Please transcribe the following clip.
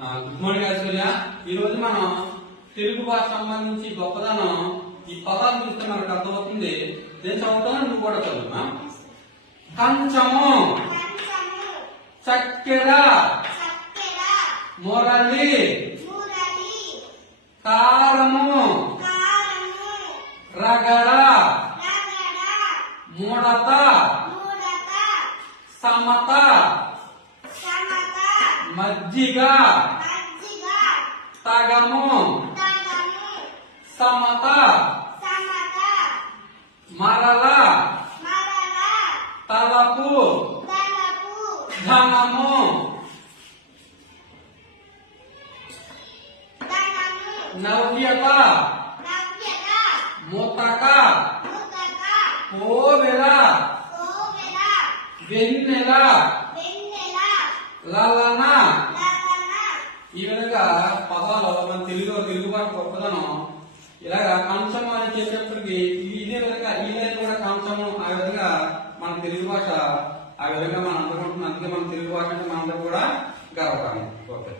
Good morning Aishwarya. ఈ రోజు మనం తెలుగు భాష సంబంధించి గొప్పదనం ఈ పదాలు చూస్తే మనకు అర్థమవుతుంది. నేను చదువుతాను, నువ్వు కూడా చదువునా. కంచము, చక్కెర, మురళి, కారము, రగడ, ముడత, సమత, మజ్జిగ, తగము, సమత, మరల, తలపు, ధనము, నవ్యత, ముతక, కోవెల, వెన్నెల, లలన. ఈ విధంగా పదాలు మన తెలుగు భాష గొప్పదనం. ఇలాగా కంచము అని చెప్పేప్పటికి ఇదే విధంగా ఈ లైన్ కూడా కంచము. ఆ విధంగా మన తెలుగు భాష ఆ విధంగా మనం అనుకుంటున్నాం. అందుకే మన తెలుగు భాష అంటే మనందరూ కూడా గర్వకారణం. ఓకే.